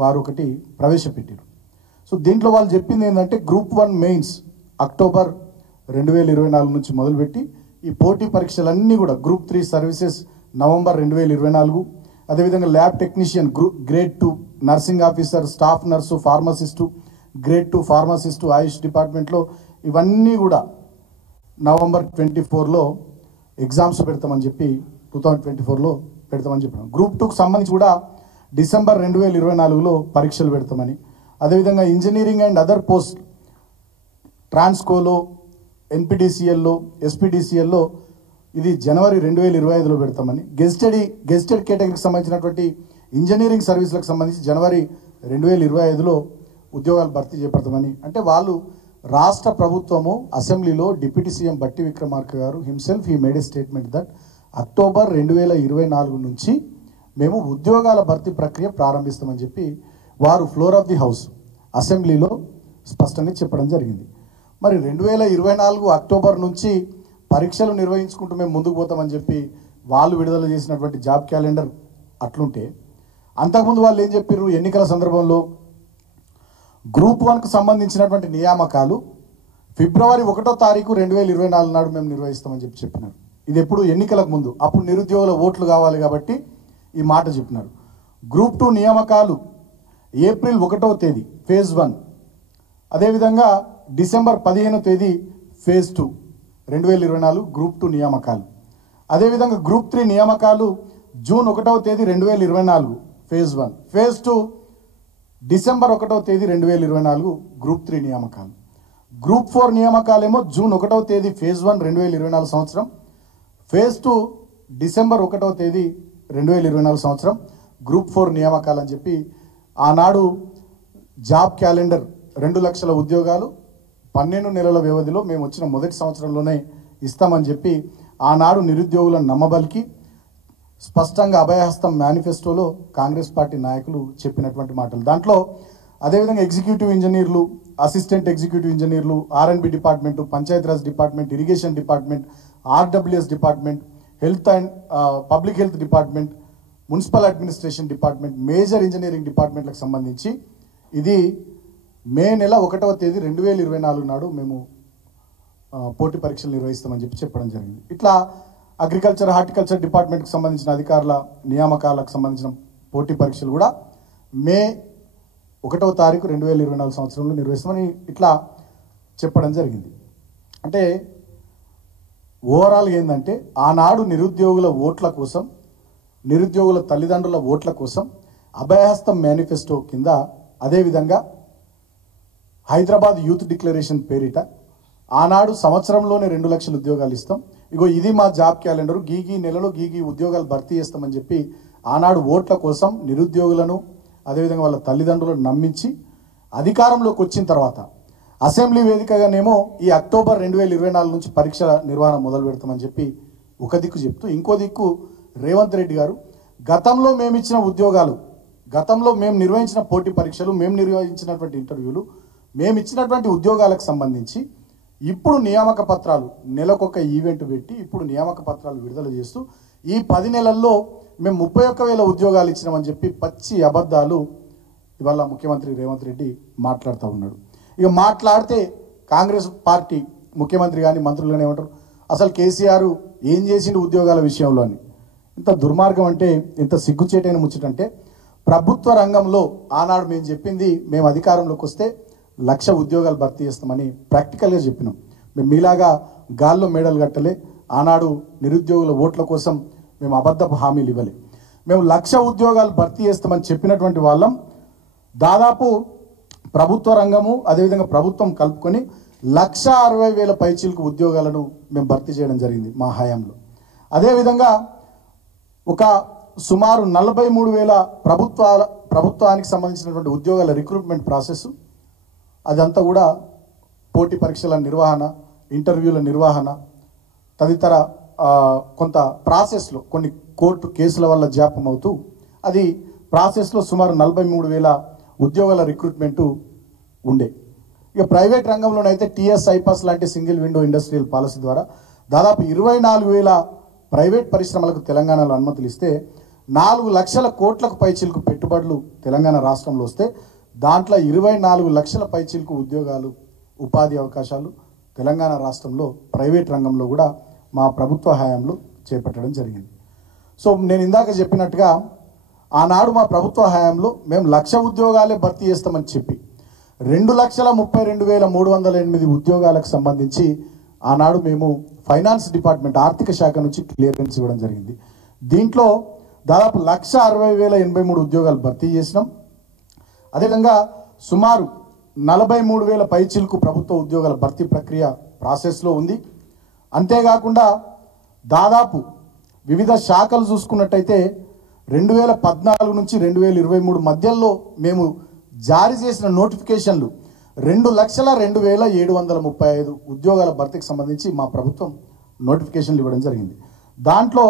వారు ఒకటి ప్రవేశపెట్టారు. సో దీంట్లో వాళ్ళు చెప్పింది ఏంటంటే గ్రూప్ 1 మెయిన్స్ అక్టోబర్ 2024 నుంచి మొదలుపెట్టి ఈ పోటీ పరీక్షలన్నీ కూడా గ్రూప్ 3 సర్వీసెస్ నవంబర్ 2024, అదేవిధంగా lab technician grade 2, nursing officer, staff nurse, pharmacist, grade 2 pharmacist, Ayush డిపార్ట్మెంట్లో ఇవన్నీ కూడా నవంబర్ 24లో ఎగ్జామ్స్ పెడతామని చెప్పి 2024లో పెడతామని చెప్పినాం. గ్రూప్ 2కు సంబంధించి కూడా డిసెంబర్ 2024లో పరీక్షలు పెడతామని, అదేవిధంగా ఇంజనీరింగ్ అండ్ అదర్ పోస్ట్ ట్రాన్స్కోలో, ఎన్పిడిసిఎల్లో, ఎస్పీడిసిఎల్లో ఇది జనవరి 2025లో పెడతామని, గెజిటెడ్ కేటగిరీకి సంబంధించినటువంటి ఇంజనీరింగ్ సర్వీసులకు సంబంధించి జనవరి 2025లో ఉద్యోగాలు భర్తీ చేపడతామని. అంటే వాళ్ళు రాష్ట్ర ప్రభుత్వము అసెంబ్లీలో డిప్యూటీ సీఎం బట్టి విక్రమార్క గారు himself he made A statement that October 2024 నుంచి మేము ఉద్యోగాల భర్తీ ప్రక్రియ ప్రారంభిస్తామని చెప్పి వారు ఫ్లోర్ ఆఫ్ ది హౌస్ అసెంబ్లీలో స్పష్టంగా చెప్పడం జరిగింది. మరి 2024 అక్టోబర్ నుంచి పరీక్షలు నిర్వహించుకుంటూ మేము ముందుకు పోతామని చెప్పి వాళ్ళు విడుదల చేసినటువంటి జాబ్ క్యాలెండర్ అట్లుంటే, అంతకుముందు వాళ్ళు ఏం చెప్పారు, ఎన్నికల సందర్భంలో గ్రూప్ 1కు సంబంధించినటువంటి నియామకాలు ఫిబ్రవరి 1వ తారీఖు 2024 నాడు మేము నిర్వహిస్తామని చెప్పినారు. ఇది ఎప్పుడు ఎన్నికలకు ముందు, అప్పుడు నిరుద్యోగుల ఓట్లు కావాలి కాబట్టి ఈ మాట చెప్పినారు. గ్రూప్ 2 నియామకాలు ఏప్రిల్ 1వ తేదీ ఫేజ్ 1, అదేవిధంగా డిసెంబర్ 15వ తేదీ ఫేజ్ 2 2024 గ్రూప్ 2 నియామకాలు. అదేవిధంగా గ్రూప్ 3 నియామకాలు జూన్ 1వ తేదీ 2024 ఫేజ్ 1, ఫేజ్ 2 డిసెంబర్ 1వ తేదీ 2024 గ్రూప్ 3 నియామకాలు. గ్రూప్ 4 నియామకాలేమో జూన్ 1వ తేదీ ఫేజ్ 1 2024 సంవత్సరం, ఫేజ్ 2 డిసెంబర్ 1వ తేదీ 2024 సంవత్సరం గ్రూప్ 4 నియామకాలు అని చెప్పి ఆనాడు జాబ్ క్యాలెండర్ 2 లక్షల ఉద్యోగాలు 12 నెలల వ్యవధిలో మేము వచ్చిన మొదటి సంవత్సరంలోనే ఇస్తామని చెప్పి ఆనాడు నిరుద్యోగులను నమ్మబలికి స్పష్టంగా అభయహస్తం మేనిఫెస్టోలో కాంగ్రెస్ పార్టీ నాయకులు చెప్పినటువంటి మాటలు. దాంట్లో అదేవిధంగా ఎగ్జిక్యూటివ్ ఇంజనీర్లు, అసిస్టెంట్ ఎగ్జిక్యూటివ్ ఇంజనీర్లు, R and B department, Panchayati Raj department, irrigation department, RWS department, health and public health department, municipal administration department, major engineering డిపార్ట్మెంట్లకు సంబంధించి ఇది మే నెల 1వ తేదీ 2024 నాడు మేము పోటీ పరీక్షలు నిర్వహిస్తామని చెప్పడం జరిగింది. ఇట్లా అగ్రికల్చర్, హార్టికల్చర్ డిపార్ట్మెంట్కి సంబంధించిన అధికారుల నియామకాలకు సంబంధించిన పోటీ పరీక్షలు కూడా మే 1వ తారీఖు 2024 సంవత్సరంలో నిర్వహిస్తామని ఇట్లా చెప్పడం జరిగింది. అంటే ఓవరాల్గా ఏంటంటే ఆనాడు నిరుద్యోగుల ఓట్ల కోసం, నిరుద్యోగుల తల్లిదండ్రుల ఓట్ల కోసం అభయహస్తం మేనిఫెస్టో కింద, అదేవిధంగా హైదరాబాద్ యూత్ డిక్లరేషన్ పేరిట ఆనాడు సంవత్సరంలోనే 2 లక్షల ఉద్యోగాలు ఇస్తాం, ఇగో ఇది మా జాబ్ క్యాలెండరు, గీ నెలలో గీ ఉద్యోగాలు భర్తీ చేస్తామని చెప్పి ఆనాడు ఓట్ల కోసం నిరుద్యోగులను అదేవిధంగా వాళ్ళ తల్లిదండ్రులను నమ్మించి అధికారంలోకి వచ్చిన తర్వాత అసెంబ్లీ వేదికగానేమో ఈ అక్టోబర్ 2024 నుంచి పరీక్ష నిర్వహణ మొదలు పెడతామని చెప్పి ఒక దిక్కు చెప్తూ, ఇంకో దిక్కు రేవంత్ రెడ్డి గారు గతంలో మేము ఇచ్చిన ఉద్యోగాలు, గతంలో మేము నిర్వహించిన పోటీ పరీక్షలు, మేము నిర్వహించినటువంటి ఇంటర్వ్యూలు, మేము ఇచ్చినటువంటి ఉద్యోగాలకు సంబంధించి ఇప్పుడు నియామక పత్రాలు నెలకొక ఈవెంట్ పెట్టి ఇప్పుడు నియామక పత్రాలు విడుదల చేస్తూ ఈ 10 నెలల్లో మేము 31,000 ఉద్యోగాలు ఇచ్చినామని చెప్పి పచ్చి అబద్ధాలు ఇవాళ ముఖ్యమంత్రి రేవంత్ రెడ్డి మాట్లాడుతూ ఉన్నాడు. ఇక మాట్లాడితే కాంగ్రెస్ పార్టీ ముఖ్యమంత్రి కానీ మంత్రులు కానీ ఏమంటారు, అసలు కేసీఆర్ ఏం చేసిండు ఉద్యోగాల విషయంలో అని. ఇంత దుర్మార్గం అంటే, ఇంత సిగ్గుచేటైన ముచ్చటంటే, ప్రభుత్వ రంగంలో ఆనాడు మేము చెప్పింది, మేము అధికారంలోకి వస్తే 1,00,000 ఉద్యోగాలు భర్తీ చేస్తామని ప్రాక్టికల్గా చెప్పినాం. మేము మీలాగా గాల్లో మేడలు కట్టలే, ఆనాడు నిరుద్యోగుల ఓట్ల కోసం మేము అబద్ధపు హామీలు ఇవ్వలే. మేము 1,00,000 ఉద్యోగాలు భర్తీ చేస్తామని చెప్పినటువంటి వాళ్ళం దాదాపు ప్రభుత్వ రంగము అదేవిధంగా ప్రభుత్వం కలుపుకొని 1,60,000 పైచీలకు ఉద్యోగాలను మేము భర్తీ చేయడం జరిగింది మా హయాంలో. అదేవిధంగా ఒక సుమారు 43,000 ప్రభుత్వానికి సంబంధించినటువంటి ఉద్యోగాల రిక్రూట్మెంట్ ప్రాసెస్, అదంతా కూడా పోటీ పరీక్షల నిర్వహణ, ఇంటర్వ్యూల నిర్వహణ తదితర కొంత ప్రాసెస్లో కొన్ని కోర్టు కేసుల వల్ల జాప్యం అవుతూ అది ప్రాసెస్లో సుమారు 43,000 ఉద్యోగాల రిక్రూట్మెంటు ఉండే. ఇక ప్రైవేట్ రంగంలోనైతే టీఎస్ ఐపాస్ లాంటి సింగిల్ విండో ఇండస్ట్రియల్ పాలసీ ద్వారా దాదాపు 24,000 ప్రైవేట్ పరిశ్రమలకు తెలంగాణలో అనుమతులు ఇస్తే 4 లక్షల కోట్లకు పైచిలకు పెట్టుబడులు తెలంగాణ రాష్ట్రంలో వస్తే దాంట్లో 24 లక్షల పైచిలకు ఉద్యోగాలు ఉపాధి అవకాశాలు తెలంగాణ రాష్ట్రంలో ప్రైవేట్ రంగంలో కూడా మా ప్రభుత్వ హయాంలో చేపట్టడం జరిగింది. సో నేను ఇందాక చెప్పినట్టుగా ఆనాడు మా ప్రభుత్వ హయాంలో మేము 1,00,000 ఉద్యోగాలే భర్తీ చేస్తామని చెప్పి 2,32,308 ఉద్యోగాలకు సంబంధించి ఆనాడు మేము ఫైనాన్స్ డిపార్ట్మెంట్ ఆర్థిక శాఖ నుంచి క్లియరెన్స్ ఇవ్వడం జరిగింది. దీంట్లో దాదాపు 1,60,083 ఉద్యోగాలు భర్తీ చేసినాం. అదేవిధంగా సుమారు 43,000 పైచిలకు ప్రభుత్వ ఉద్యోగాల భర్తీ ప్రక్రియ ప్రాసెస్లో ఉంది. అంతేకాకుండా దాదాపు వివిధ శాఖలు చూసుకున్నట్టయితే 2014 నుంచి 2023 మధ్యలో మేము జారీ చేసిన నోటిఫికేషన్లు 2,02,735 ఉద్యోగాల భర్తీకి సంబంధించి మా ప్రభుత్వం నోటిఫికేషన్లు ఇవ్వడం జరిగింది. దాంట్లో